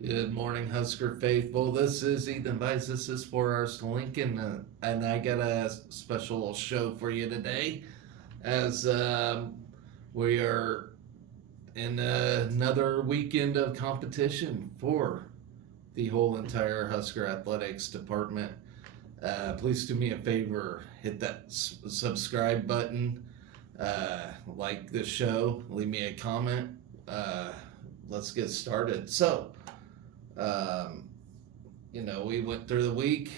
Good morning, Husker faithful. This is Ethan Vice. This is for our Lincoln, and I got a special little show for you today, as we are in another weekend of competition for the whole entire Husker athletics department. Please do me a favor, hit that subscribe button, like this show, leave me a comment. Uh, let's get started. Um, we went through the week.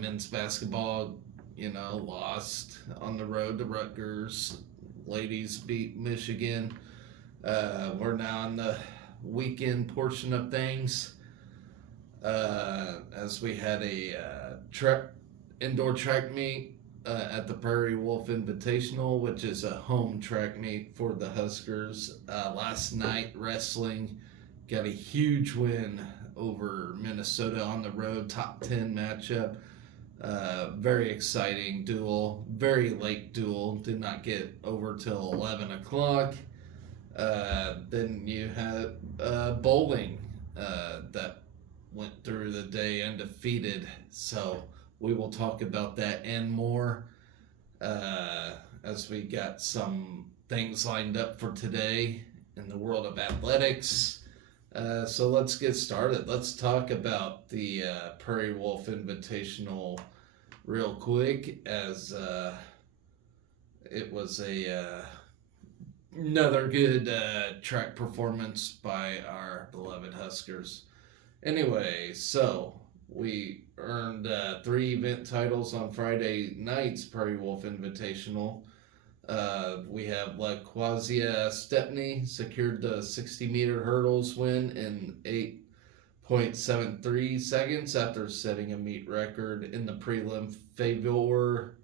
Men's basketball, lost on the road to Rutgers. Ladies beat Michigan. We're now in the weekend portion of things. As we had a indoor track meet at the Prairie Wolf Invitational, which is a home track meet for the Huskers. Last night, wrestling got a huge win over Minnesota on the road, top 10 matchup. Very exciting duel, very late duel. Did not get over till 11 o'clock. Then you had bowling that went through the day undefeated. So we will talk about that and more as we got some things lined up for today in the world of athletics. So let's get started. Let's talk about the Prairie Wolf Invitational real quick, as it was another good track performance by our beloved Huskers. Anyway, so we earned 3 event titles on Friday night's Prairie Wolf Invitational. We have LaQuasia Stepney secured the 60-meter hurdles win in 8.73 seconds after setting a meet record in the prelim. Favor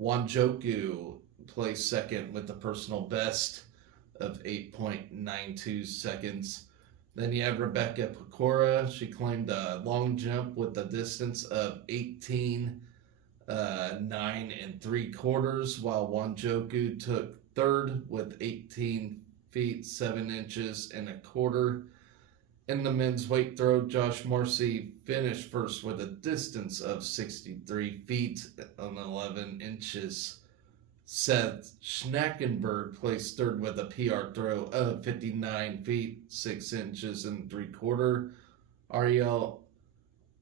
Wanjoku placed second with the personal best of 8.92 seconds. Then you have Rebecca Pecora. She claimed a long jump with a distance of 18.9 3/4, while Wanjoku took third with 18 feet 7 inches and 1/4. In the men's weight throw, Josh Morrissey finished first with a distance of 63 feet and 11 inches. Seth Schnackenberg placed third with a PR throw of 59 feet 6 inches and 3/4. Ariel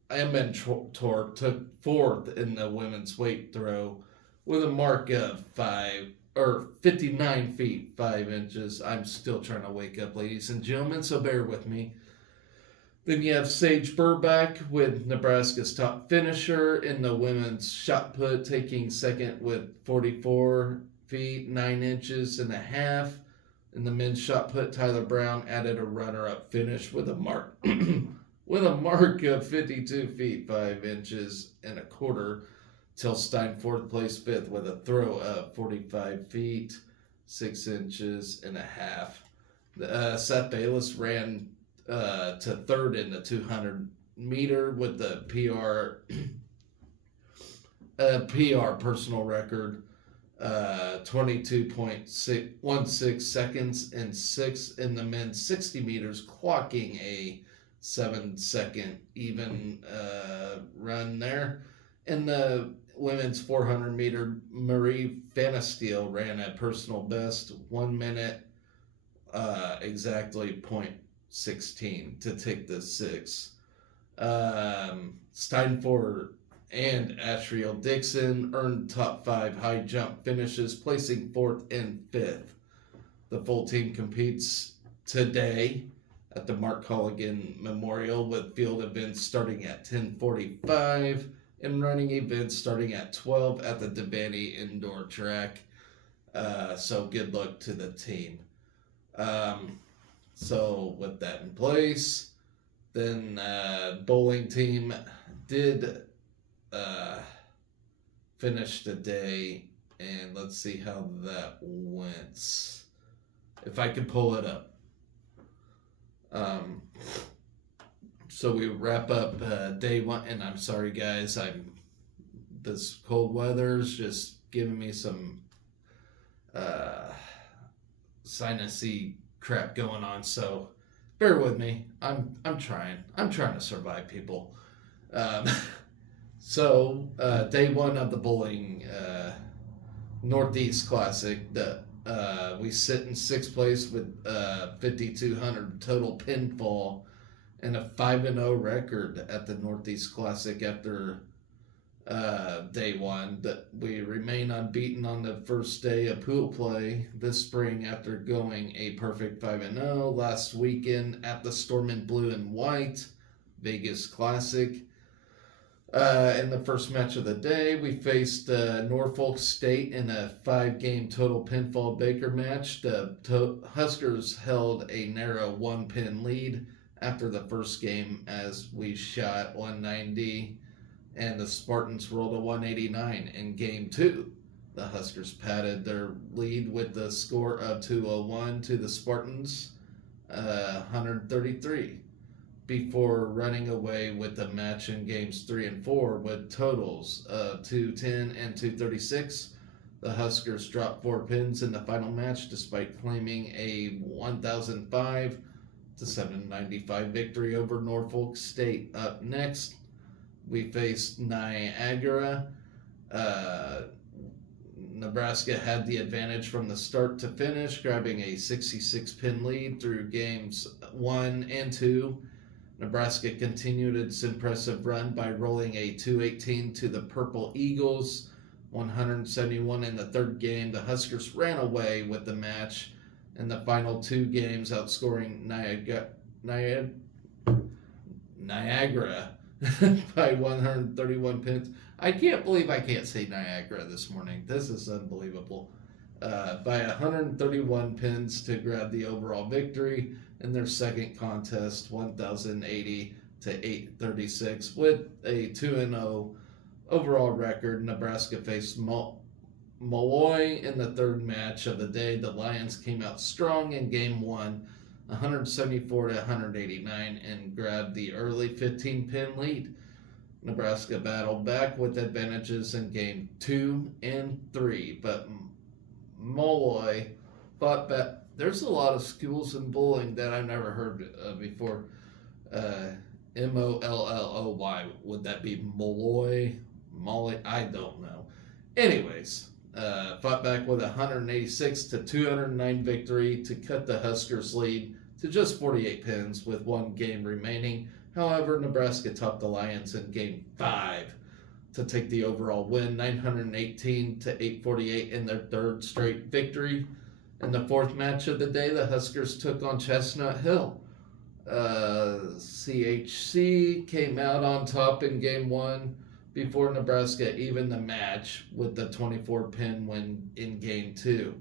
Amentor took fourth in the women's weight throw with a mark of 59 feet 5 inches. I'm still trying to wake up, ladies and gentlemen, so bear with me. Then you have Sage Burback with Nebraska's top finisher in the women's shot put, taking second with 44 feet 9 inches and 1/2. In the men's shot put, Tyler Brown added a runner-up finish with a mark of 52 feet 5 inches and 1/4. Till Stein fourth place fifth with a throw of 45 feet 6 inches and 1/2. Seth Bayless ran to third in the 200 meter with the PR personal record, 22.16 seconds and 6 in the men's 60 meters, clocking a 7-second even run there. In the women's 400 meter, Marie Vanasteel ran a personal best 1 minute exactly 0.16 to take the 6. Steinfort and Ashriel Dixon earned top 5 high jump finishes, placing 4th and 5th. The full team competes today at the Mark Colligan Memorial, with field events starting at 10:45 and running events starting at 12 at the Devaney Indoor Track. So good luck to the team. So with that in place, then bowling team did finish the day, and let's see how that went. If I could pull it up. So we wrap up day one, and I'm sorry guys, this cold weather's just giving me some sinusy crap going on, so bear with me. I'm trying. I'm trying to survive, people. Um, day one of the bowling Northeast Classic. We sit in sixth place with 5,200 total pinfall and a 5-0 record at the Northeast Classic after day one. That we remain unbeaten on the first day of pool play this spring after going a perfect 5-0 last weekend at the Storm in Blue and White Vegas Classic. In the first match of the day, we faced Norfolk State in a 5-game total pinfall Baker match. The Huskers held a narrow 1-pin lead after the first game as we shot 190 and the Spartans rolled a 189 in game two. The Huskers padded their lead with the score of 201 to the Spartans 133 before running away with the match in games 3 and 4 with totals of 210 and 236. The Huskers dropped 4 pins in the final match despite claiming a 1,005 to 795 victory over Norfolk State. Up next, we faced Niagara. Nebraska had the advantage from the start to finish, grabbing a 66-pin lead through games 1 and 2. Nebraska continued its impressive run by rolling a 218 to the Purple Eagles, 171 in the third game. The Huskers ran away with the match in the final 2 games, outscoring Niagara by 131 pins. I can't believe I can't say Niagara this morning. This is unbelievable. By 131 pins to grab the overall victory in their second contest, 1,080 to 836. With a 2-0 overall record, Nebraska faced Molloy in the third match of the day. The Lions came out strong in game 1, 174 to 189, and grabbed the early 15-pin lead. Nebraska battled back with advantages in game 2 and 3, but Molloy fought back. There's a lot of schools in bowling that I've never heard of before. Molloy. Would that be Molloy? Molly? I don't know. Anyways, fought back with a 186 to 209 victory to cut the Huskers' lead to just 48 pins with 1 game remaining. However, Nebraska topped the Lions in game 5 to take the overall win, 918 to 848 in their third straight victory. In the fourth match of the day, the Huskers took on Chestnut Hill. CHC came out on top in game 1 before Nebraska evened the match with the 24-pin win in game 2.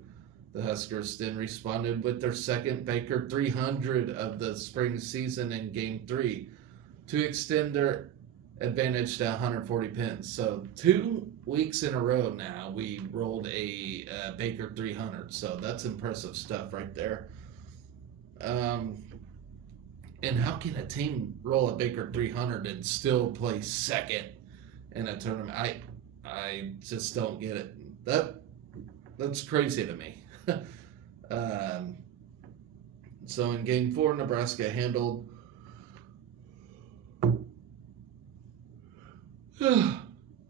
The Huskers then responded with their second Baker 300 of the spring season in game 3 to extend their advantage to 140 pins. So 2 weeks in a row now we rolled a Baker 300. So that's impressive stuff right there. And how can a team roll a Baker 300 and still play second in a tournament? I just don't get it. That's crazy to me. So in game 4, Nebraska handled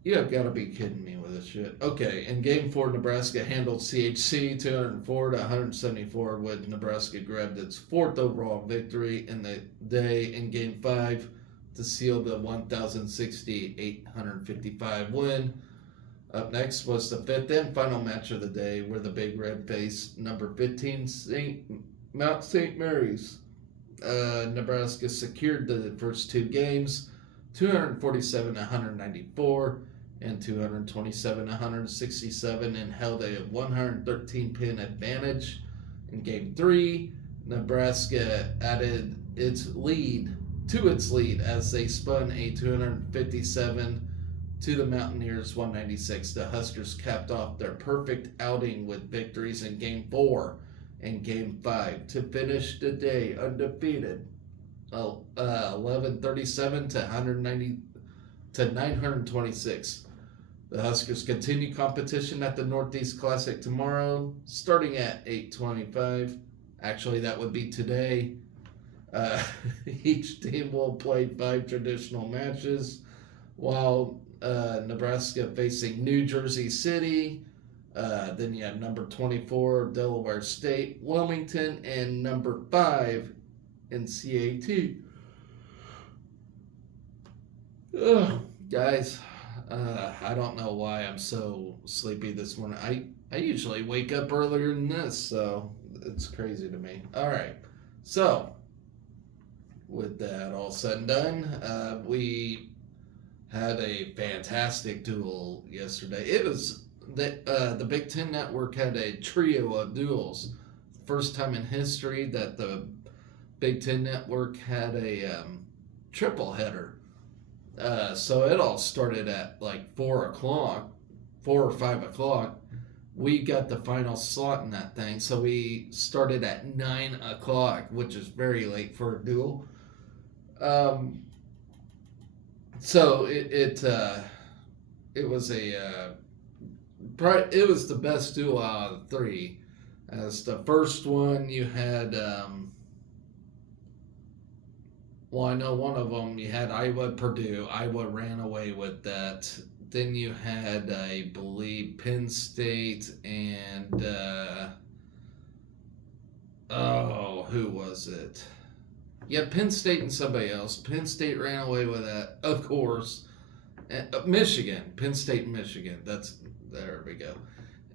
you have got to be kidding me with this shit. Okay, in game 4, Nebraska handled CHC 204 to 174 with Nebraska grabbed its 4th overall victory in the day in game 5 to seal the 1,060-855 win. Up next was the 5th and final match of the day where the Big Red faced number 15 Mount St. Mary's. Nebraska secured the first 2 games, 247-194 and 227-167, and held a 113-pin advantage. In game 3, Nebraska added its lead as they spun a 257 to the Mountaineers 196. The Huskers capped off their perfect outing with victories in game 4 and game 5 to finish the day undefeated. 1137 to 190 to 926. The Huskers continue competition at the Northeast Classic tomorrow, starting at 8:25. Actually, that would be today. Uh, each team will play 5 traditional matches, while Nebraska facing New Jersey City. Then you have number 24, Delaware State, Wilmington, and number 5, NCAT. Ugh, guys, I don't know why I'm so sleepy this morning. I usually wake up earlier than this, so it's crazy to me. All right, so with that all said and done, we had a fantastic duel yesterday. It was the Big Ten Network had a trio of duels. First time in history that the Big Ten Network had a triple header. So it all started at like 4 or 5 o'clock. We got the final slot in that thing, so we started at 9 o'clock, which is very late for a duel. So it was it was the best duel out of the three. As the first one, you had well, I know one of them, you had Iowa Purdue. Iowa ran away with that. Then you had, I believe, Penn State and who was it? Yeah, Penn State and somebody else. Penn State ran away with that, of course. Michigan, Penn State and Michigan. There we go.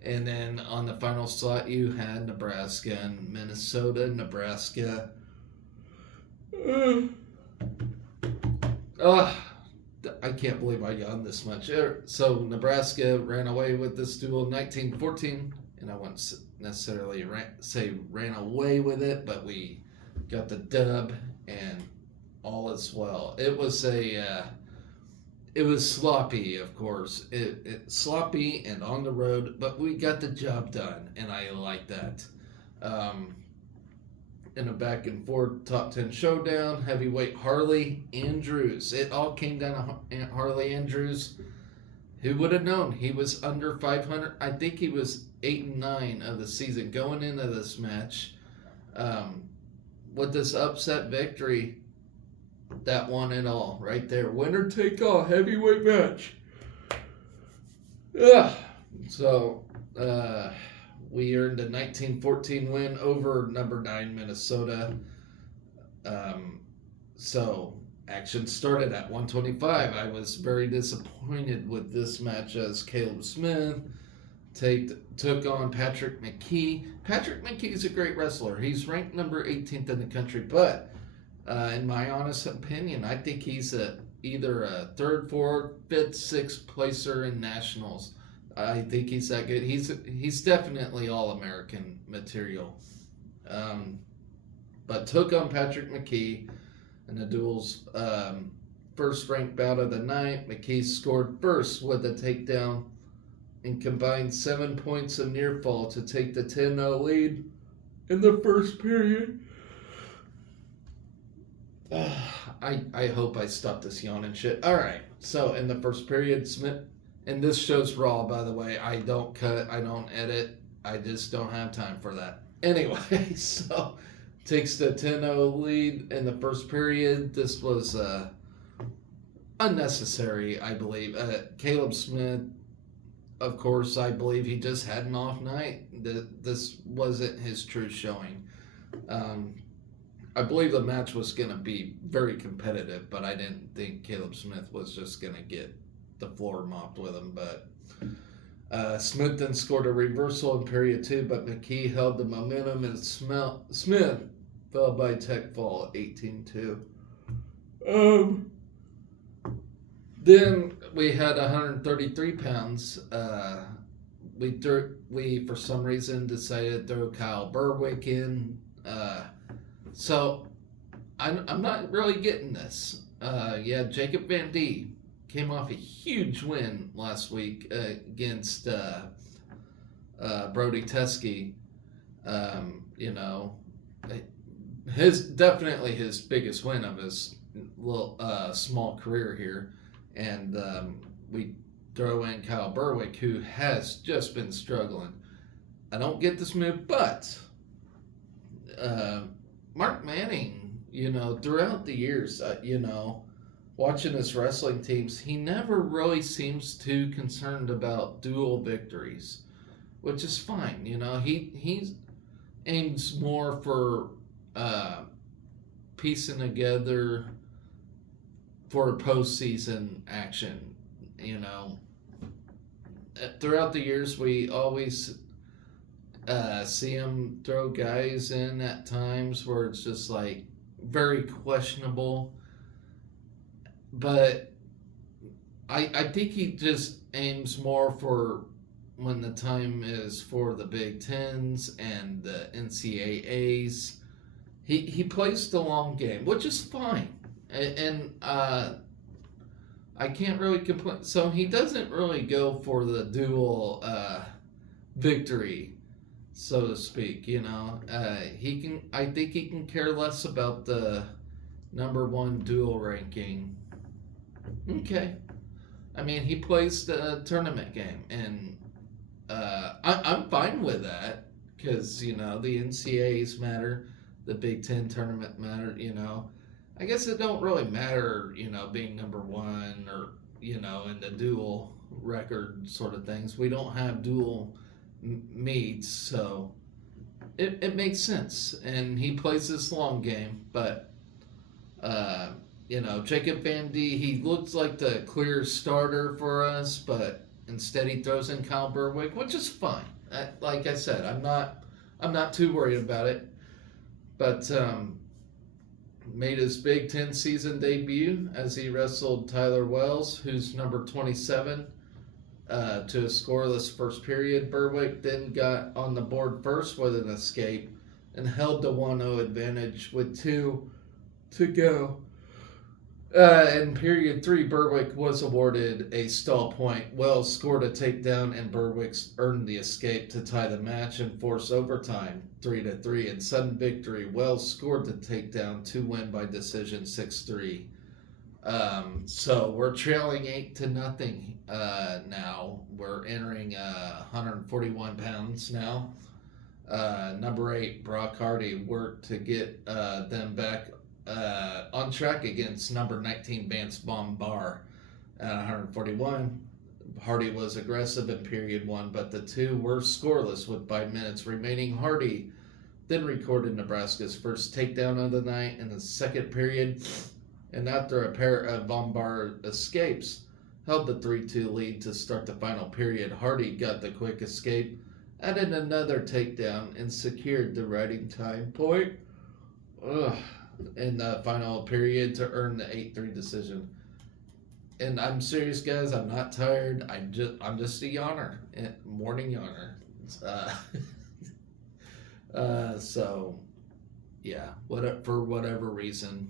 And then on the final slot, you had Nebraska and Minnesota. Nebraska. I can't believe I yawned this much. So Nebraska ran away with this duel in 1914, and I wouldn't necessarily say ran away with it, but we got the dub, and all is well. It was it was sloppy, of course. It sloppy and on the road, but we got the job done, and I like that. In a back and forth top 10 showdown, heavyweight Harley Andrews. It all came down to Harley Andrews. Who would have known? He was under 500. I think he was 8-9 of the season going into this match. With this upset victory, that won it all right there. Winner take all heavyweight match. Yeah. So, we earned a 1914 win over number 9 Minnesota. So action started at 125. I was very disappointed with this match as Caleb Smith took on Patrick McKee. Patrick McKee is a great wrestler. He's ranked number 18th in the country, but in my honest opinion, I think he's either a 3rd, 4th, 5th, 6th placer in nationals. I think he's that good. He's definitely All-American material. But took on Patrick McKee in the duel's first ranked bout of the night. McKee scored first with a takedown and combined 7 points of near fall to take the 10-0 lead in the first period. I hope I stopped this yawning shit. All right. So in the first period, Smith. And this show's raw, by the way. I don't cut. I don't edit. I just don't have time for that. Anyway, so takes the 10-0 lead in the first period. This was unnecessary, I believe. Caleb Smith, of course, I believe he just had an off night. This wasn't his true showing. I believe the match was going to be very competitive, but I didn't think Caleb Smith was just going to get the floor mopped with him. But Smith then scored a reversal in period 2, but McKee held the momentum, and Smith fell by tech fall 18-2. Then we had 133 pounds. We for some reason decided to throw Kyle Berwick in. So I'm not really getting this. Jacob Van D came off a huge win last week against Brody Teske. Definitely his biggest win of his little small career here, and we throw in Kyle Berwick, who has just been struggling. I don't get this move, but Mark Manning throughout the years, watching his wrestling teams, he never really seems too concerned about dual victories, which is fine. He aims more for uh, piecing together for postseason action. You know, throughout the years, we always see him throw guys in at times where it's just like very questionable. But I think he just aims more for when the time is for the Big Tens and the NCAAs. He plays the long game, which is fine. And I can't really complain. So he doesn't really go for the dual victory, so to speak. He can. I think he can care less about the number one dual ranking. Okay, I mean he plays the tournament game, and I'm fine with that because the NCAAs matter, the Big Ten tournament matter. I guess it don't really matter, being number one or in the dual record sort of things. We don't have dual meets, so it makes sense. And he plays this long game, but Jacob Van D, he looks like the clear starter for us, but instead he throws in Kyle Berwick, which is fine. Like I said, I'm not too worried about it. But made his Big Ten season debut as he wrestled Tyler Wells, who's number 27, to a scoreless first period. Berwick then got on the board first with an escape and held the 1-0 advantage with 2 to go. In period 3, Berwick was awarded a stall point. Wells scored a takedown, and Berwick earned the escape to tie the match and force overtime 3-3. In sudden victory, Wells scored the takedown to win by decision 6-3. So we're trailing 8-0 now. We're entering 141 pounds now. Number 8, Brock Hardy, worked to get them back on track against number 19 Vance Bombar at 141. Hardy was aggressive in period 1, but the two were scoreless with 5 minutes remaining. Hardy then recorded Nebraska's first takedown of the night in the second period, and after a pair of Bombar escapes, held the 3-2 lead to start the final period. Hardy got the quick escape, added another takedown, and secured the riding time point in the final period to earn the 8-3 decision. And I'm serious, guys. I'm not tired. I'm just a yawner, morning yawner. So yeah, for whatever reason,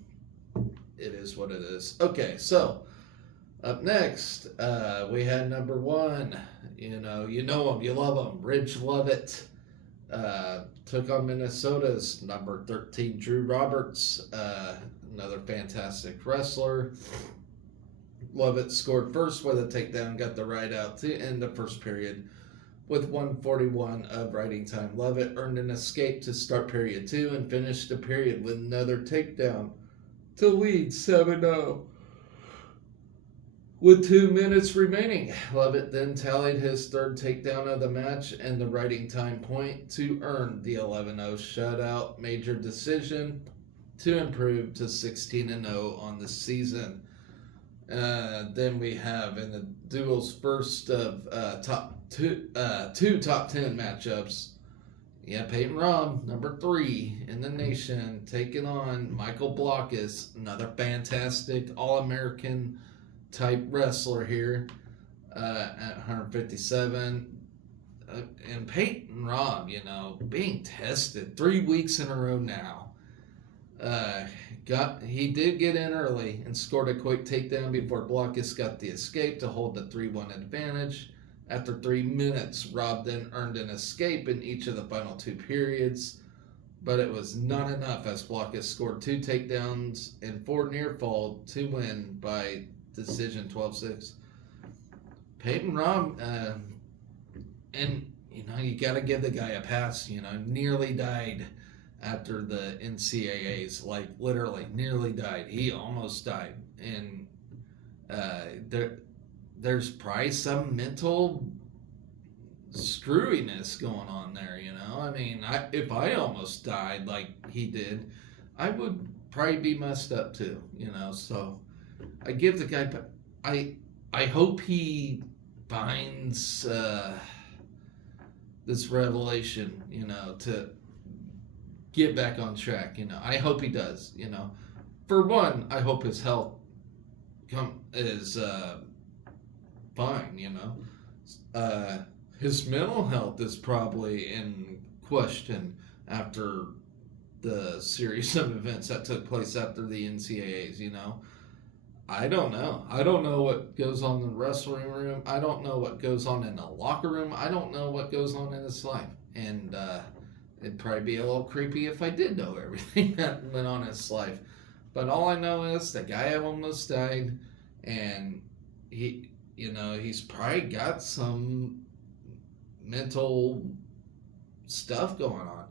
it is what it is. Okay, so up next, we had number 1. You know him, you love him, Ridge Lovett. Took on Minnesota's number 13, Drew Roberts, another fantastic wrestler. Lovett scored first with a takedown, got the ride out to end the first period with 1:41 of riding time. Lovett earned an escape to start period 2 and finished the period with another takedown to lead 7-0. With 2 minutes remaining, Lovett then tallied his third takedown of the match and the riding time point to earn the 11-0 shutout major decision to improve to 16-0 on the season. Then we have in the duel's first of two top 10 matchups. Yeah, Peyton Rom, number 3 in the nation, taking on Michael Blockus, another fantastic All-American type wrestler here at 157. And Peyton Rom, being tested 3 weeks in a row now. He did get in early and scored a quick takedown before Blockus got the escape to hold the 3-1 advantage. After 3 minutes, Rob then earned an escape in each of the final 2 periods, but it was not enough as Blockus scored 2 takedowns and 4 near fall to win by decision 12-6. Peyton Rom, and you got to give the guy a pass. Nearly died after the NCAAs, like literally nearly died. He almost died, and there's probably some mental screwiness going on there. I mean, if I almost died like he did, I would probably be messed up too. So I give the guy. I I hope he finds this revelation. To get back on track. I hope he does. For one, I hope his health is fine. His mental health is probably in question after the series of events that took place after the NCAAs. I don't know. I don't know what goes on in the wrestling room. I don't know what goes on in the locker room. I don't know what goes on in his life. And it'd probably be a little creepy if I did know everything that went on in his life. But all I know is the guy almost died, and he's probably got some mental stuff going on.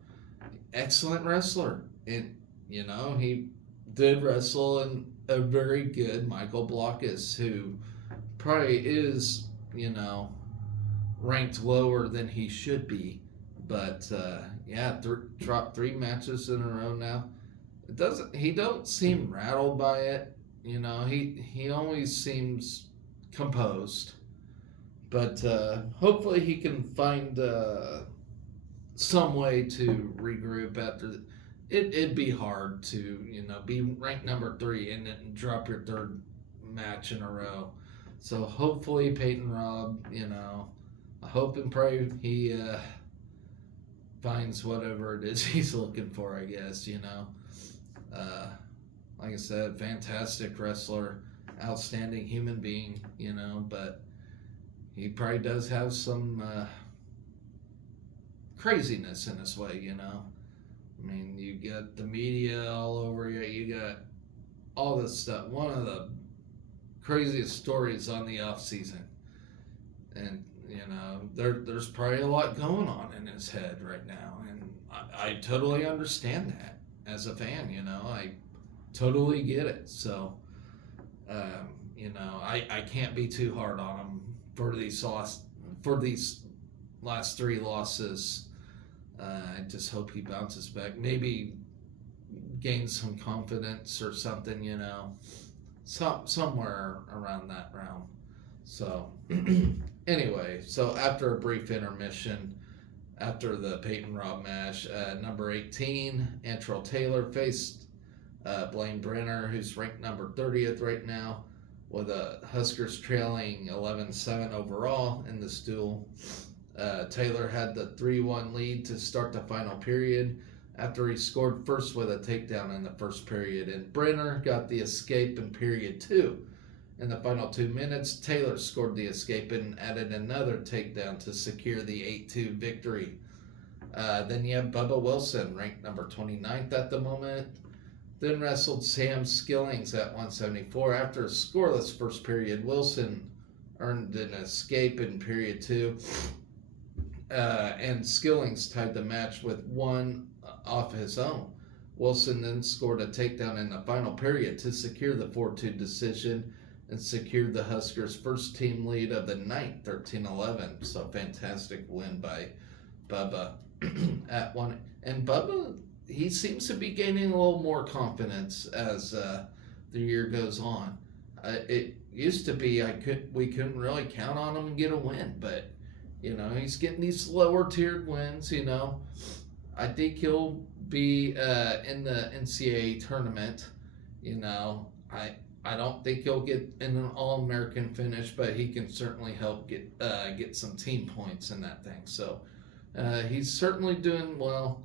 Excellent wrestler. And, he did wrestle in a very good Michael Blockus, who probably is, ranked lower than he should be. But dropped 3 matches in a row now. He don't seem rattled by it. He always seems composed. But hopefully he can find some way to regroup after. It'd be hard to be ranked number 3 and then drop your 3rd match in a row. So hopefully Peyton Robb, I hope and pray he finds whatever it is he's looking for. I guess like I said, fantastic wrestler, outstanding human being. But he probably does have some craziness in his way. I mean, you got the media all over you. You got all this stuff. One of the craziest stories on the off season, and there's probably a lot going on in his head right now, and I totally understand that as a fan. I totally get it. So, I can't be too hard on him for these last 3 losses. I just hope he bounces back. Maybe gains some confidence or something, somewhere around that realm. So, anyway, after a brief intermission, after the Peyton Robb match, number 18, Antrell Taylor faced Blaine Brenner, who's ranked number 30th right now, with the Huskers trailing 11-7 overall in this duel. Taylor had the 3-1 lead to start the final period after he scored first with a takedown in the first period, and Brenner got the escape in period 2. In the final 2 minutes, Taylor scored the escape and added another takedown to secure the 8-2 victory. Then you have Bubba Wilson, ranked number 29th at the moment. Then wrestled Sam Skillings at 174. After a scoreless first period, Wilson earned an escape in period 2. And Skillings tied the match with 1 off his own. Wilson then scored a takedown in the final period to secure the 4-2 decision and secured the Huskers' first team lead of the night, 13-11. So fantastic win by Bubba at 1. And Bubba, he seems to be gaining a little more confidence as the year goes on. It used to be we couldn't really count on him and get a win, but he's getting these lower tiered wins. I think he'll be in the NCAA tournament. I don't think he'll get in an All-American finish, but he can certainly help get some team points in that thing. So he's certainly doing well.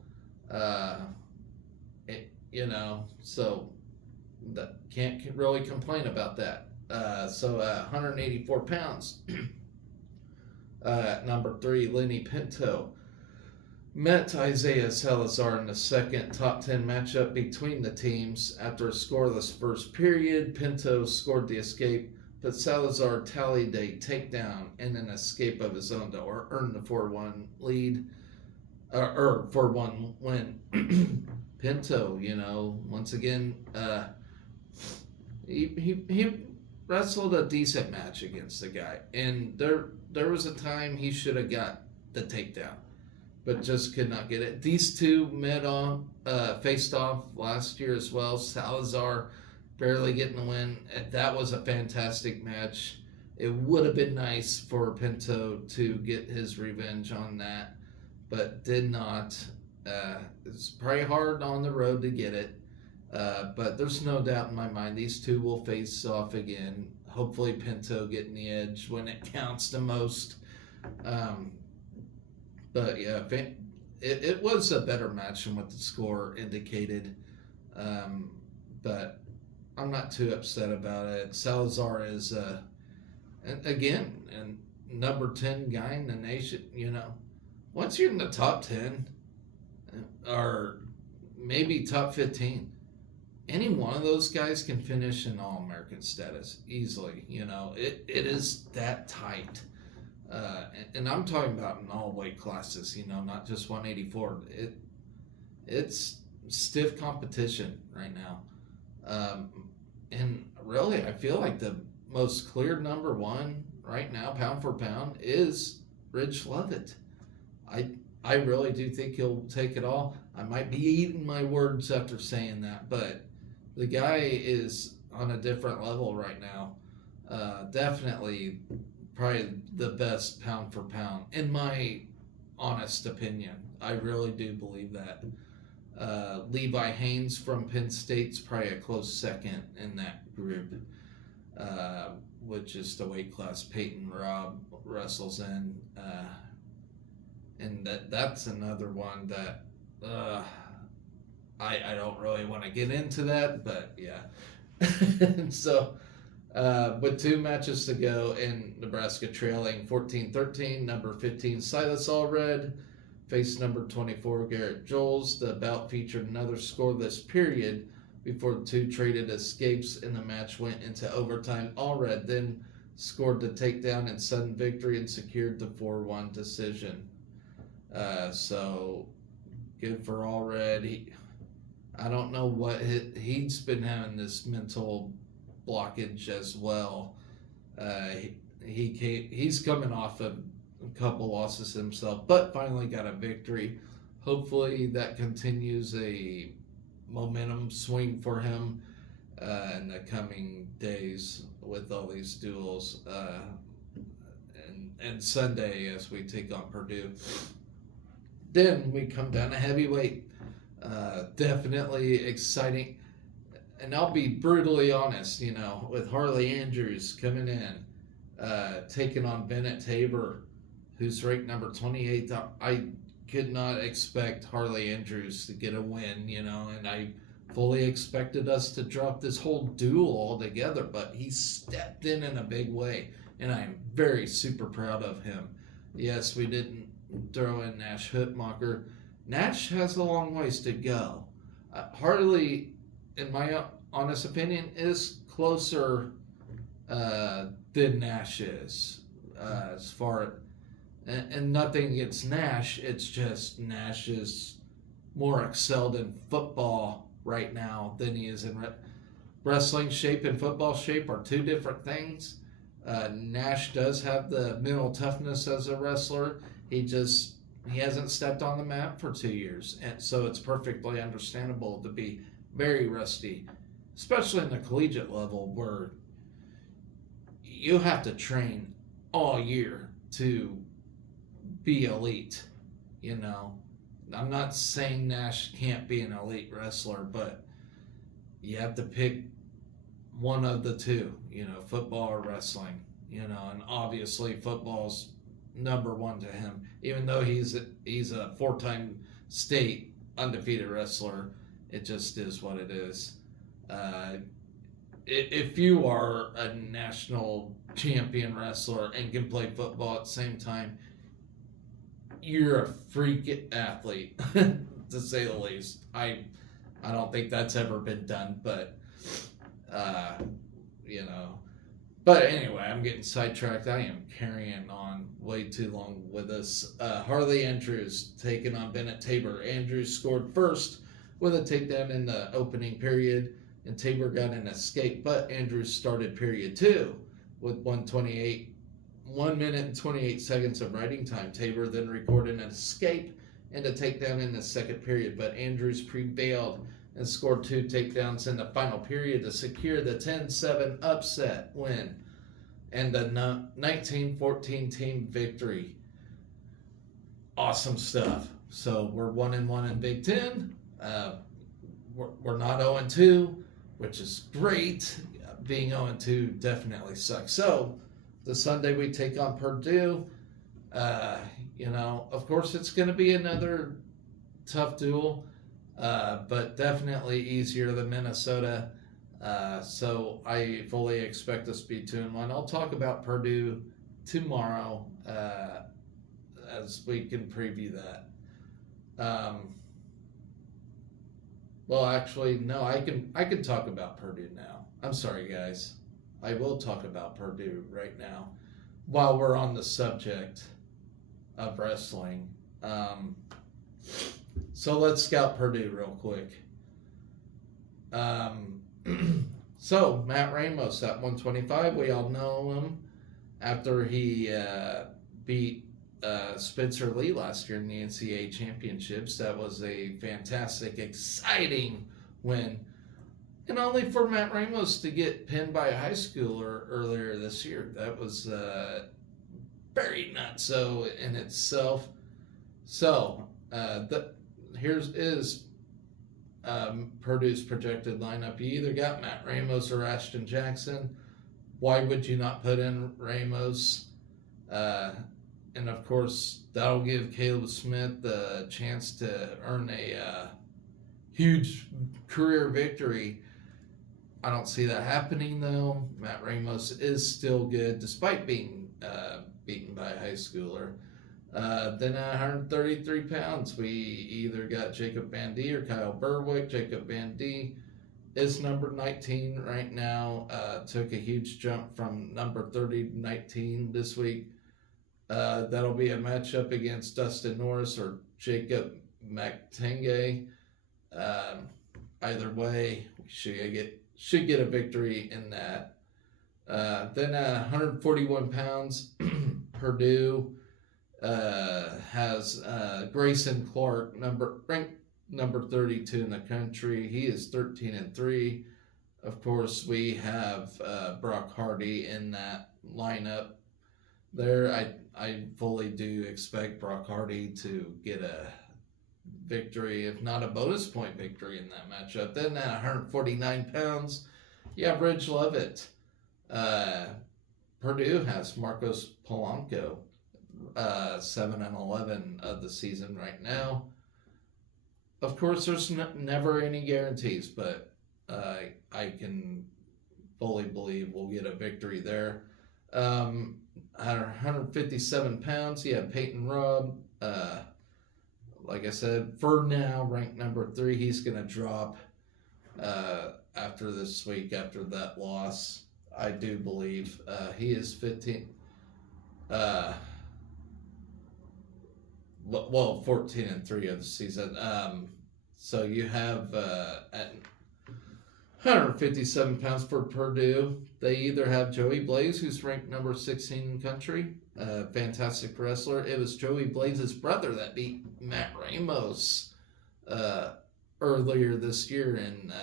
So that can't really complain about that. 184 pounds. Number 3, Lenny Pinto met Isaiah Salazar in the second top 10 matchup between the teams. After a scoreless first period, Pinto scored the escape, but Salazar tallied a takedown and an escape of his own to earn the 4-1 lead. or for one win. Pinto, once again, he wrestled a decent match against the guy, and there was a time he should have got the takedown, but just could not get it. These two faced off last year as well. Salazar barely getting the win. That was a fantastic match. It would have been nice for Pinto to get his revenge on that, but did not. It's probably hard on the road to get it, but there's no doubt in my mind these two will face off again. Hopefully, Pinto getting the edge when it counts the most. But yeah, it was a better match than what the score indicated. But I'm not too upset about it. Salazar is, again, a number 10 guy in the nation. Once you're in the top 10 or maybe top 15, any one of those guys can finish in All-American status easily. It is that tight. And I'm talking about in all weight classes, not just 184. It's stiff competition right now. And really, I feel like the most clear number one right now, pound for pound, is Ridge Lovett. I really do think he'll take it all. I might be eating my words after saying that, but the guy is on a different level right now. Definitely probably the best pound for pound, in my honest opinion. I really do believe that. Levi Haynes from Penn State's probably a close second in that group, which is the weight class Peyton Robb wrestles in. And that's another one that I don't really want to get into that, but yeah. So with 2 matches to go in Nebraska trailing 14-13, number 15 Silas Allred faced number 24 Garrett Joles. The bout featured another scoreless period before the two traded escapes, and the match went into overtime. Allred then scored the takedown and sudden victory and secured the 4-1 decision. So good for Allred. I don't know what he's been having this mental blockage as well. He's coming off of a couple losses himself, but finally got a victory. Hopefully that continues a momentum swing for him in the coming days with all these duels, and Sunday as we take on Purdue. Then we come down to heavyweight. Definitely exciting. And I'll be brutally honest, with Harley Andrews coming in, taking on Bennett Tabor, who's ranked number 28. I could not expect Harley Andrews to get a win, and I fully expected us to drop this whole duel altogether, but he stepped in a big way, and I am very super proud of him. Yes, we didn't throw in Nash Hutmacher. Nash has a long ways to go. Harley, in my honest opinion, is closer than Nash is. As far and nothing against Nash, it's just Nash is more excelled in football right now than he is in wrestling shape and football shape are two different things. Nash does have the mental toughness as a wrestler. He hasn't stepped on the mat for 2 years, and so it's perfectly understandable to be very rusty, especially in the collegiate level where you have to train all year to be elite. I'm not saying Nash can't be an elite wrestler, but you have to pick one of the two, football or wrestling, and obviously football's number one to him, even though he's a 4-time state undefeated wrestler. It just is what it is. If you are a national champion wrestler and can play football at the same time, you're a freak athlete, to say the least. I don't think that's ever been done, but But anyway, I'm getting sidetracked. I am carrying on way too long with this. Harley Andrews taking on Bennett Tabor. Andrews scored first with a takedown in the opening period, and Tabor got an escape. But Andrews started period two with 1 minute and 28 seconds of writing time. Tabor then recorded an escape and a takedown in the second period, but Andrews prevailed and scored two takedowns in the final period to secure the 10-7 upset win and the 19-14 team victory. Awesome stuff. So we're 1-1 in Big Ten. We're not 0-2, which is great. Being 0-2 definitely sucks. So the Sunday we take on Purdue. Of course it's going to be another tough duel. But definitely easier than Minnesota. So I fully expect us to be 2-1. I'll talk about Purdue tomorrow as we can preview that. Well, actually, no, I can talk about Purdue now. I'm sorry, guys. I will talk about Purdue right now while we're on the subject of wrestling. So let's scout Purdue real quick. So Matt Ramos at 125, we all know him after he beat Spencer Lee last year in the NCAA championships. That was a fantastic, exciting win. And only for Matt Ramos to get pinned by a high schooler earlier this year. That was very nutso in itself. So, here's Purdue's projected lineup. You either got Matt Ramos or Ashton Jackson. Why would you not put in Ramos? And of course, that'll give Caleb Smith the chance to earn a huge career victory. I don't see that happening though. Matt Ramos is still good despite being beaten by a high schooler. Then at 133 pounds, we either got Jacob Van D or Kyle Berwick. Jacob Van D is number 19 right now. Took a huge jump from number 30 to 19 this week. That'll be a matchup against Dustin Norris or Jacob McTenge. Either way, we should get a victory in that. Then at 141 pounds, Purdue has Grayson Clark, ranked number 32 in the country. He is 13-3. Of course, we have Brock Hardy in that lineup. There, I fully do expect Brock Hardy to get a victory, if not a bonus point victory in that matchup. Then at 149 pounds, you have Ridge Levitt. Purdue has Marcos Polanco, 7-11 of the season right now. Of course, there's never any guarantees, but I can fully believe we'll get a victory there. At 157 pounds, you have Peyton Rubb. Like I said, for now, ranked number 3. He's going to drop after this week, after that loss. I do believe he is 15. 14-3 of the season. So you have at 157 pounds for Purdue, they either have Joey Blaze, who's ranked number 16 in the country, fantastic wrestler. It was Joey Blaze's brother that beat Matt Ramos earlier this year in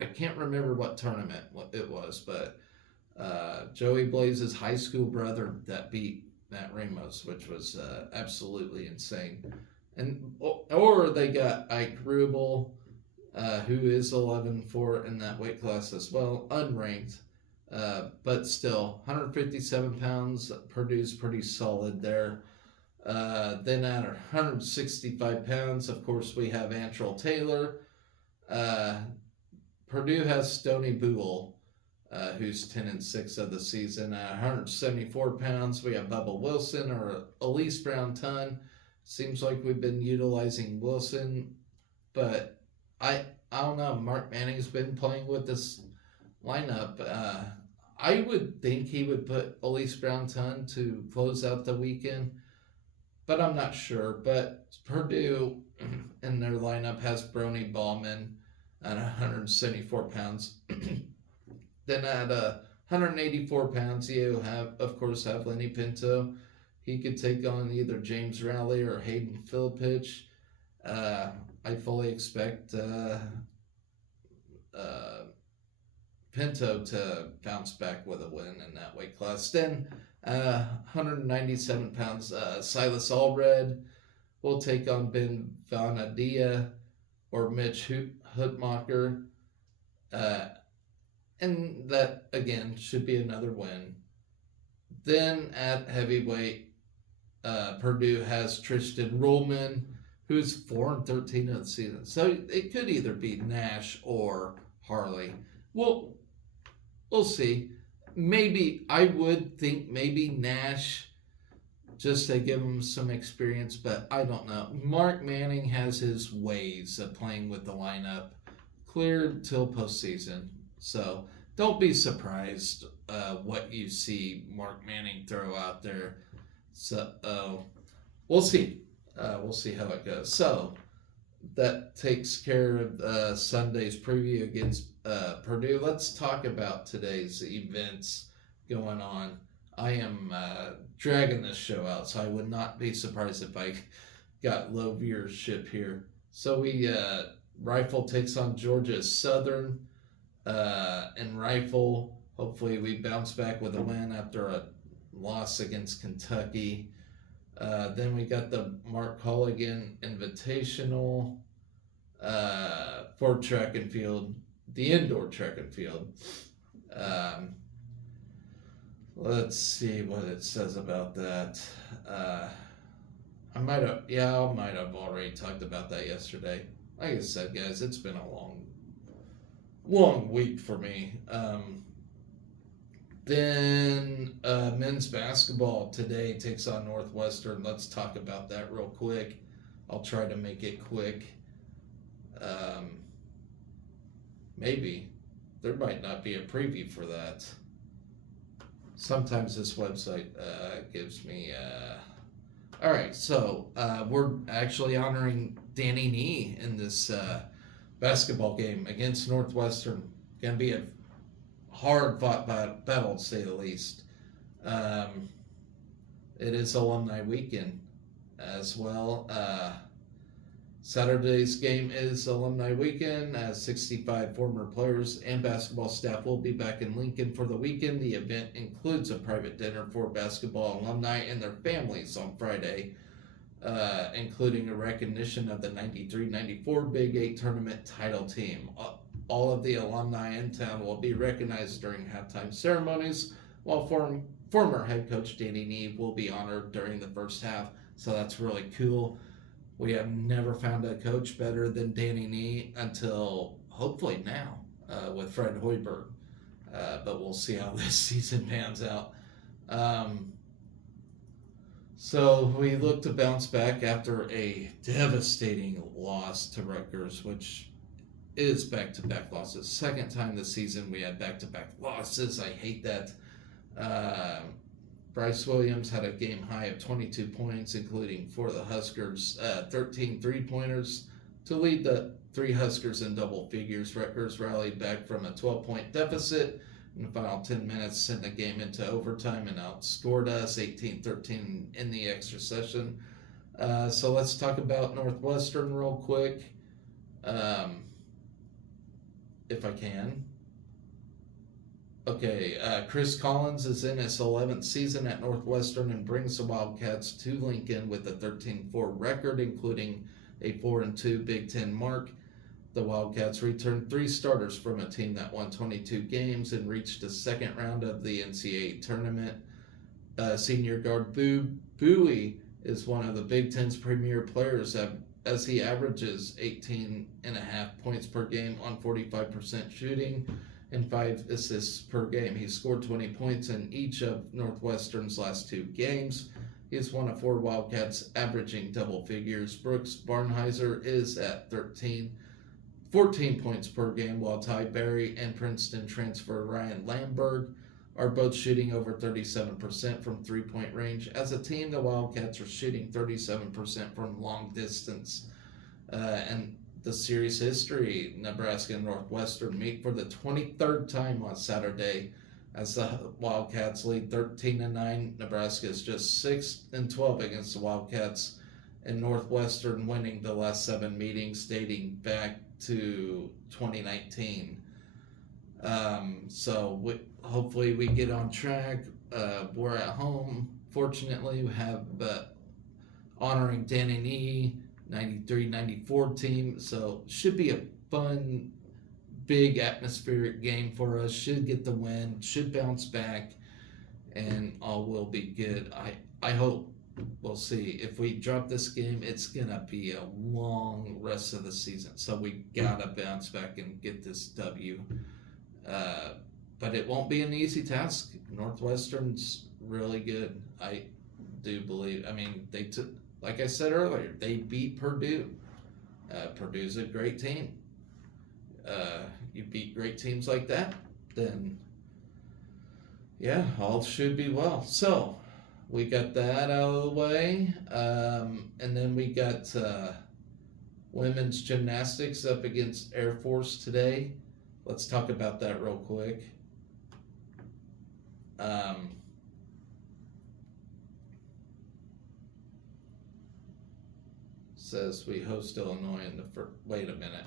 I can't remember what tournament it was, but Joey Blaze's high school brother that beat Matt Ramos, which was absolutely insane. And or they got Ike Rubel, who is 11-4 in that weight class as well, unranked, but still 157 pounds. Purdue's pretty solid there. Then at 165 pounds, of course, we have Antrell Taylor. Purdue has Stoney Buell, who's 10-6 of the season. At 174 pounds, we have Bubba Wilson or Elise Brown-Tunn. Seems like we've been utilizing Wilson, but I don't know. Mark Manning's been playing with this lineup. I would think he would put Elise Brown-Ton to close out the weekend, but I'm not sure. But Purdue in their lineup has Brony Ballman at 174 pounds. Then at 184 pounds, you of course, have Lenny Pinto. He could take on either James Rowley or Hayden Philpich. Uh, I fully expect uh, Pinto to bounce back with a win in that weight class. Then 197 pounds, Silas Allred will take on Ben Vanadia or Mitch Hutmacher. Uh, and that, again, should be another win. Then at heavyweight, Purdue has Tristan Ruhlman, who's 4-13 of the season. So it could either be Nash or Harley. We'll see. Maybe I would think maybe Nash, just to give him some experience, but I don't know. Mark Manning has his ways of playing with the lineup clear till postseason. So don't be surprised what you see Mark Manning throw out there. So we'll see. We'll see how it goes. So that takes care of Sunday's preview against Purdue. Let's talk about today's events going on. I am dragging this show out, so I would not be surprised if I got low viewership here. So Rifle takes on Georgia Southern, and Rifle, hopefully we bounce back with a win after a loss against Kentucky. Then we got the Mark Culligan Invitational for track and field, the indoor track and field. Let's see what it says about that. I might have already talked about that yesterday. Like I said, guys, it's been a long week for me. Then men's basketball today takes on Northwestern. Let's talk about that real quick. I'll try to make it quick. Maybe. There might not be a preview for that. Sometimes this website gives me... All right, so we're actually honoring Danny Nee in this basketball game against Northwestern. Going to be a hard-fought battle, to say the least. It is alumni weekend as well. Saturday's game is alumni weekend, as 65 former players and basketball staff will be back in Lincoln for the weekend. The event includes a private dinner for basketball alumni and their families on Friday, including a recognition of the 93-94 Big 8 tournament title team. All of the alumni in town will be recognized during halftime ceremonies, while former head coach Danny Nee will be honored during the first half. So that's really cool. We have never found a coach better than Danny Nee until hopefully now with Fred Hoiberg. But we'll see how this season pans out. So we look to bounce back after a devastating loss to Rutgers, which is back-to-back losses. Second time this season we had back-to-back losses. I hate that. Bryce Williams had a game high of 22 points, including for the Huskers, 13 three-pointers to lead the three Huskers in double figures. Rutgers rallied back from a 12-point deficit in the final 10 minutes, sent the game into overtime, and outscored us 18-13 in the extra session. So let's talk about Northwestern real quick, if I can. Okay, Chris Collins is in his 11th season at Northwestern and brings the Wildcats to Lincoln with a 13-4 record, including a 4-2 Big Ten mark. The Wildcats returned 3 starters from a team that won 22 games and reached the second round of the NCAA tournament. Senior guard Bowie is one of the Big Ten's premier players as he averages 18.5 points per game on 45% shooting and 5 assists per game. He scored 20 points in each of Northwestern's last 2 games. He is one of 4 Wildcats averaging double figures. Brooks Barnheiser is at 14 points per game, while Ty Berry and Princeton transfer Ryan Lamberg are both shooting over 37% from three-point range. As a team, the Wildcats are shooting 37% from long distance. And the series history, Nebraska and Northwestern meet for the 23rd time on Saturday as the Wildcats lead 13-9. Nebraska is just 6-12 against the Wildcats, and Northwestern winning the last 7 meetings dating back to 2019. Hopefully we get on track. We're at home. Fortunately, we have honoring Dan and E, 93-94 team. So should be a fun, big atmospheric game for us. Should get the win. Should bounce back, and all will be good. I hope. We'll see. If we drop this game, it's gonna be a long rest of the season. So we gotta bounce back and get this W. But it won't be an easy task. Northwestern's really good. I do believe. I mean, they took, like I said earlier, they beat Purdue. Purdue's a great team. You beat great teams like that, then yeah, all should be well. So we got that out of the way, and then we got women's gymnastics up against Air Force today. Let's talk about that real quick. Says we host Illinois in the first. Wait a minute.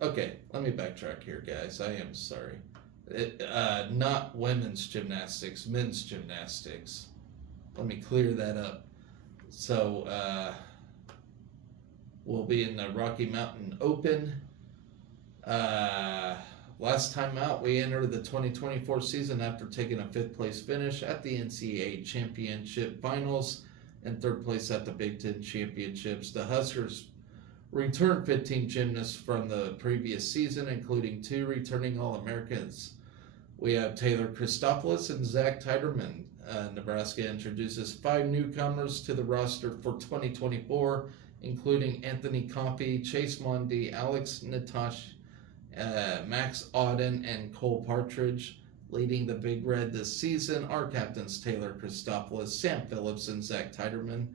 Okay, let me backtrack here, guys. I am sorry. Not women's gymnastics, men's gymnastics. Let me clear that up. So we'll be in the Rocky Mountain Open. Last time out, we entered the 2024 season after taking a 5th place finish at the NCAA Championship Finals and 3rd place at the Big Ten Championships. The Huskers returned 15 gymnasts from the previous season, including 2 returning All-Americans. We have Taylor Christopoulos and Zach Teiderman. Nebraska introduces 5 newcomers to the roster for 2024, including Anthony Coffey, Chase Mondy, Alex Natash, Max Auden, and Cole Partridge. Leading the Big Red this season are captains Taylor Christopoulos, Sam Phillips, and Zach Teiderman.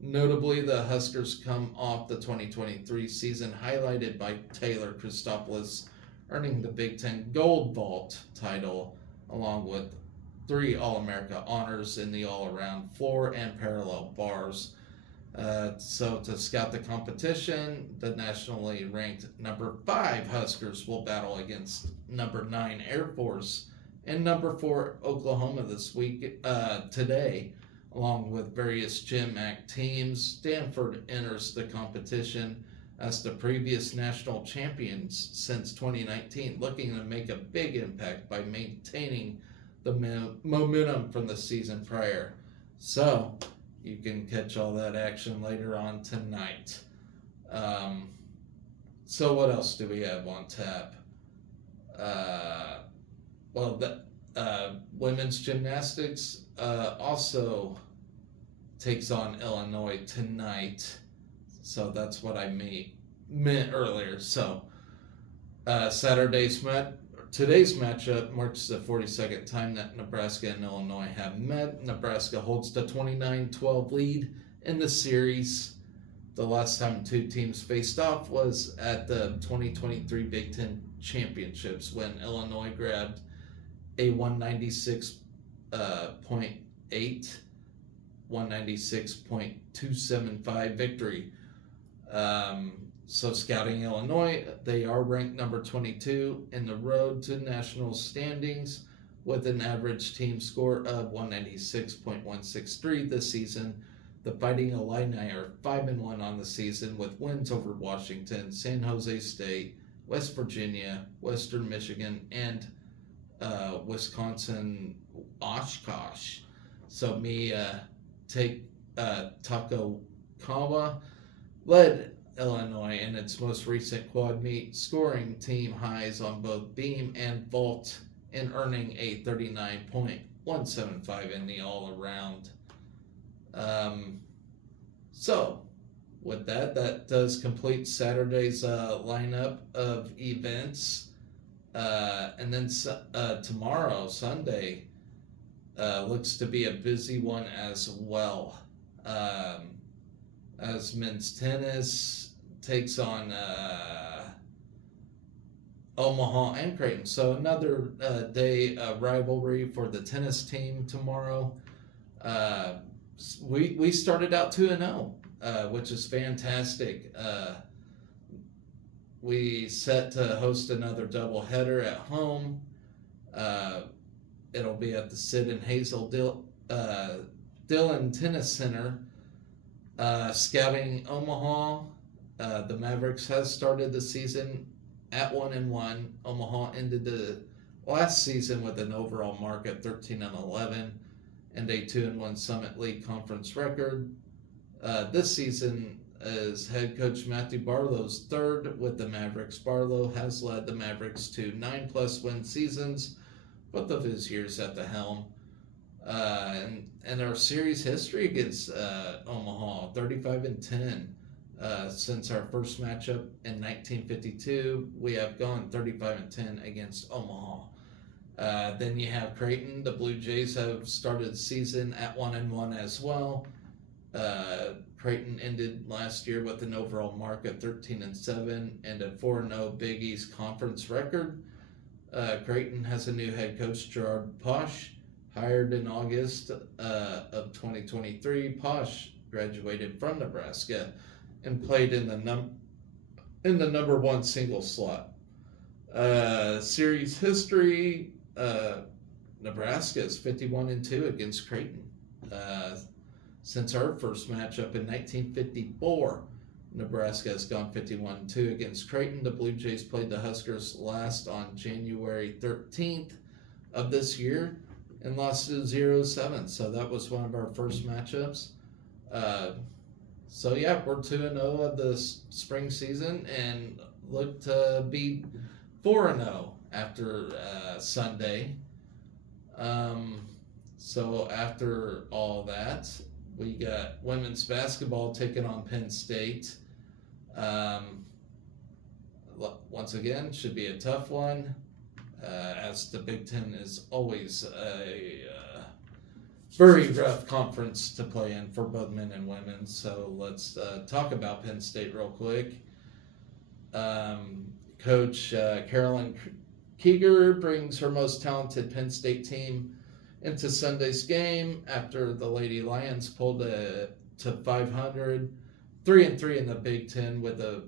Notably, the Huskers come off the 2023 season highlighted by Taylor Christopoulos earning the Big Ten Gold Vault title, along with 3 All-America honors in the all-around floor and parallel bars. So to scout the competition, the nationally ranked number 5 Huskers will battle against number 9 Air Force and number 4 Oklahoma this week, today, along with various Gym Act teams. Stanford enters the competition as the previous national champions since 2019, looking to make a big impact by maintaining the momentum from the season prior. So you can catch all that action later on tonight. So what else do we have on tap? Women's gymnastics also takes on Illinois tonight. So that's what I meant earlier. So today's matchup marks the 42nd time that Nebraska and Illinois have met. Nebraska holds the 29-12 lead in the series. The last time 2 teams faced off was at the 2023 Big Ten Championships when Illinois grabbed a 196.8, 196.275 victory. So scouting Illinois, they are ranked number 22 in the road to national standings with an average team score of 196.163 this season. The Fighting Illini are 5-1 on the season with wins over Washington, San Jose State, West Virginia, Western Michigan, and Wisconsin Oshkosh. So Takakawa led Illinois in its most recent quad meet, scoring team highs on both beam and vault and earning a 39.175 in the all-around. So with that does complete Saturday's lineup of events. And then tomorrow, Sunday, looks to be a busy one as well. Um, as men's tennis takes on Omaha and Creighton. So another day of rivalry for the tennis team tomorrow. Uh, we started out 2-0, which is fantastic. We set to host another doubleheader at home. Uh, it'll be at the Sid and Hazel Dillon Tennis Center. Scouting Omaha, the Mavericks has started the season at 1-1. Omaha ended the last season with an overall mark at 13-11 and a 2-1 Summit League conference record. This season is head coach Matthew Barlow's third with the Mavericks. Barlow has led the Mavericks to 9+ win seasons, both of his years at the helm. And our series history against Omaha, 35-10. Since our first matchup in 1952, we have gone 35-10 against Omaha. Then you have Creighton. The Blue Jays have started the season at 1-1 as well. Creighton ended last year with an overall mark of 13-7 and a 4-0 Big East Conference record. Creighton has a new head coach, Gerard Posh, hired in August of 2023. Posh graduated from Nebraska and played in the number one single slot. Series history: Nebraska is 51-2 against Creighton. Since our first matchup in 1954, Nebraska has gone 51-2 against Creighton. The Blue Jays played the Huskers last on January 13th of this year and lost to 0-7. So that was one of our first matchups. So yeah, we're 2-0 of the spring season and look to be 4-0 after Sunday. So after all that, we got women's basketball taking on Penn State. Once again, should be a tough one, as the Big Ten is always a very rough conference to play in for both men and women. So let's talk about Penn State real quick. Coach Carolyn Keeger brings her most talented Penn State team into Sunday's game after the Lady Lions pulled to 500, 3-3 in the Big Ten with a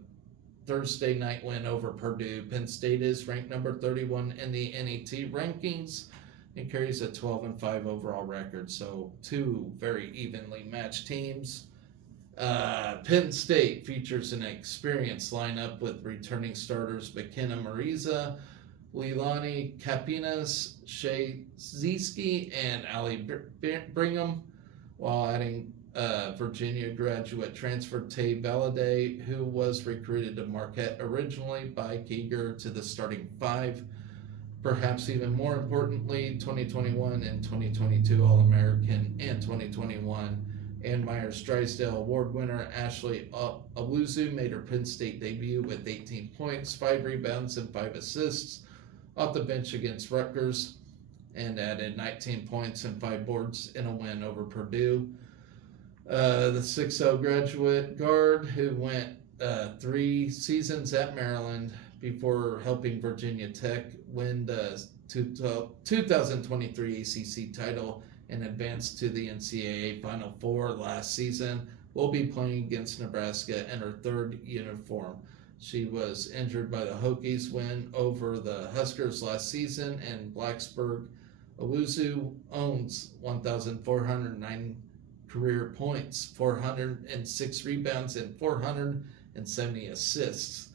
Thursday night win over Purdue. Penn State is ranked number 31 in the NET rankings and carries a 12-5 overall record. So two very evenly matched teams. Penn State features an experienced lineup with returning starters McKenna Mariza, Leilani Capinas, Shay Zieski, and Allie Brigham, while adding Virginia graduate transfer Tay Valladay, who was recruited to Marquette originally by Keeger, to the starting five. Perhaps even more importantly, 2021 and 2022 All-American and 2021 Ann Myers Drysdale Award winner Ashley Owusu made her Penn State debut with 18 points, 5 rebounds, and 5 assists off the bench against Rutgers, and added 19 points and 5 boards in a win over Purdue. The 6-0 graduate guard who went 3 seasons at Maryland before helping Virginia Tech win the 2023 ACC title and advanced to the NCAA Final Four last season, will be playing against Nebraska in her 3rd uniform. She was injured by the Hokies' win over the Huskers last season, and Blacksburg. Owusu owns 1,409 career points, 406 rebounds, and 470 assists.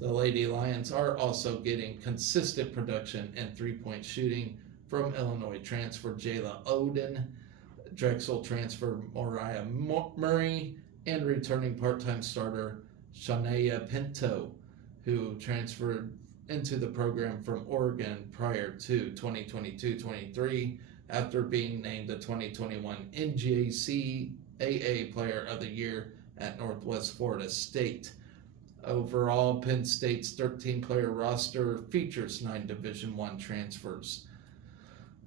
The Lady Lions are also getting consistent production and 3-point shooting from Illinois transfer Jayla Oden, Drexel transfer Moriah Murray, and returning part-time starter Shania Pinto, who transferred into the program from Oregon prior to 2022-23 after being named the 2021 NJCAA Player of the Year at Northwest Florida State. Overall, Penn State's 13-player roster features 9 Division I transfers.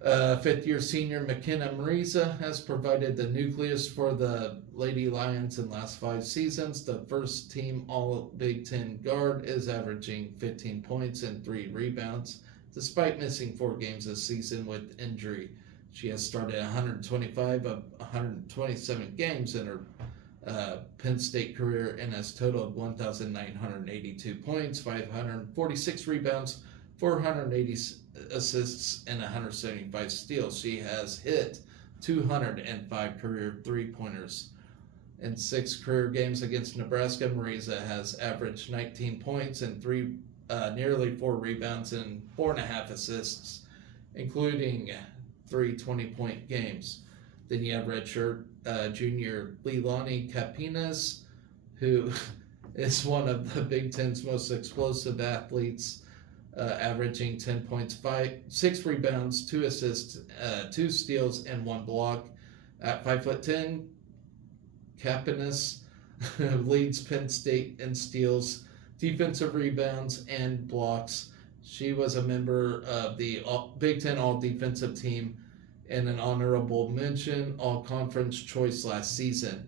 Fifth-year senior McKenna Mariza has provided the nucleus for the Lady Lions in last 5 seasons. The first-team All-Big Ten guard is averaging 15 points and 3 rebounds, despite missing 4 games this season with injury. She has started 125 of 127 games in her Penn State career and has totaled 1,982 points, 546 rebounds, 480 assists, and 175 steals. She has hit 205 career three-pointers. In 6 career games against Nebraska, Mariza has averaged 19 points and nearly 4 rebounds and 4.5 assists, including 3 20-point games. Then you have redshirt junior Leilani Capinas, who is one of the Big Ten's most explosive athletes, averaging 10 points, 6 rebounds, 2 assists, 2 steals, and 1 block. At 5'10", Capinas leads Penn State in steals, defensive rebounds, and blocks. She was a member of the Big Ten All-Defensive Team and an honorable mention All-Conference choice last season.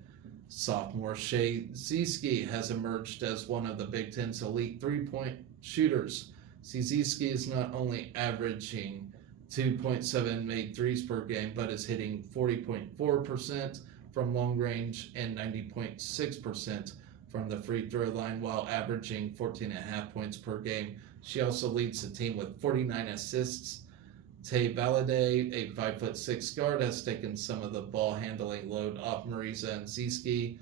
Sophomore Shea Zieski has emerged as one of the Big Ten's elite three-point shooters. Zieski is not only averaging 2.7 made threes per game, but is hitting 40.4% from long range and 90.6% from the free throw line, while averaging 14.5 points per game. She also leads the team with 49 assists. Tay Valladay, a 5'6" guard, has taken some of the ball handling load off Mariza and Zieski,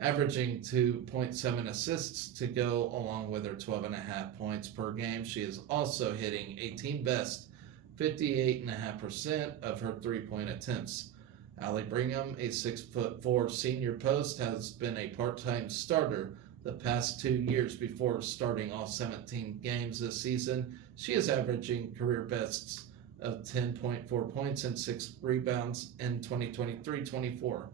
averaging 2.7 assists to go along with her 12.5 points per game. She is also hitting a team best 58.5% of her three-point attempts. Allie Brigham, a 6'4" senior post, has been a part-time starter the past 2 years before starting all 17 games this season. She is averaging career bests of 10.4 points and 6 rebounds in 2023-24.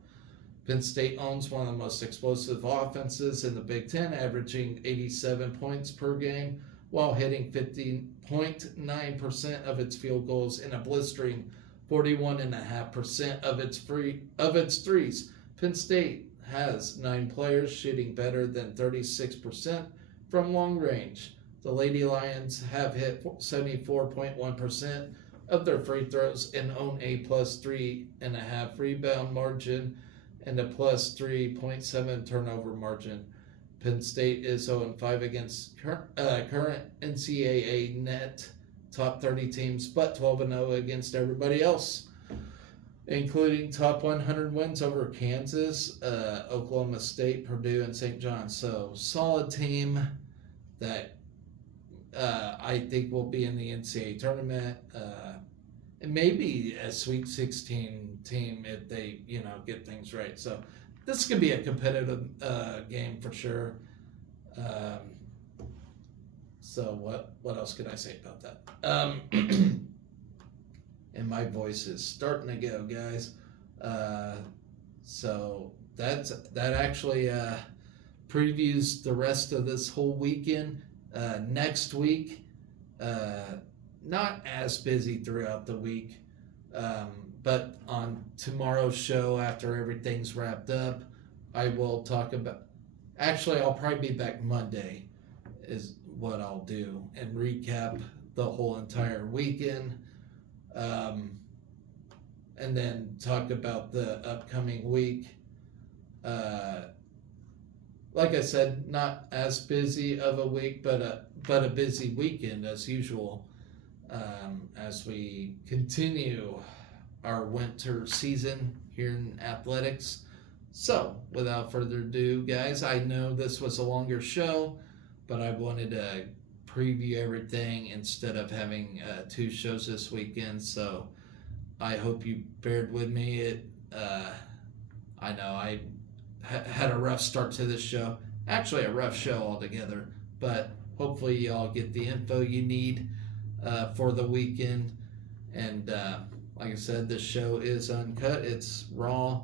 Penn State owns one of the most explosive offenses in the Big Ten, averaging 87 points per game while hitting 50.9% of its field goals and a blistering 41.5% of its threes. Penn State has 9 players shooting better than 36% from long range. The Lady Lions have hit 74.1% of their free throws and own a plus 3.5 rebound margin and a plus 3.7 turnover margin. Penn State is 0-5 against current NCAA net top 30 teams, but 12-0 against everybody else, including top 100 wins over Kansas, Oklahoma State, Purdue, and St. John's. So solid team that I think will be in the NCAA tournament, and maybe a Sweet 16 team if they, get things right. So this could be a competitive game for sure. So what else could I say about that? And my voice is starting to go, guys. So that actually previews the rest of this whole weekend. Next week, not as busy throughout the week, but on tomorrow's show, after everything's wrapped up, I will talk about. Actually, I'll probably be back Monday, is what I'll do, and recap the whole entire weekend, and then talk about the upcoming week. Like I said, not as busy of a week, but a busy weekend as usual, as we continue our winter season here in athletics. So, without further ado, guys, I know this was a longer show, but I wanted to preview everything instead of having 2 shows this weekend. So, I hope you bared with me. I know I had a rough start to this show. Actually, a rough show altogether, but hopefully y'all get the info you need for the weekend. And like I said, this show is uncut. It's raw.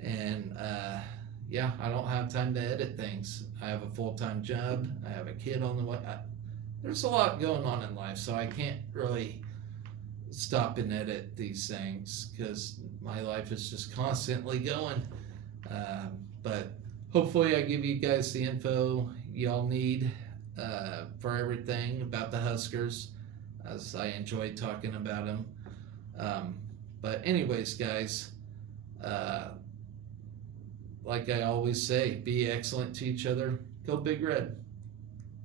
And yeah, I don't have time to edit things. I have a full-time job. I have a kid on the way. There's a lot going on in life, so I can't really stop and edit these things because my life is just constantly going. But hopefully, I give you guys the info y'all need for everything about the Huskers, as I enjoy talking about them. Um, but, anyways, guys, uh, like I always say, be excellent to each other. Go Big Red.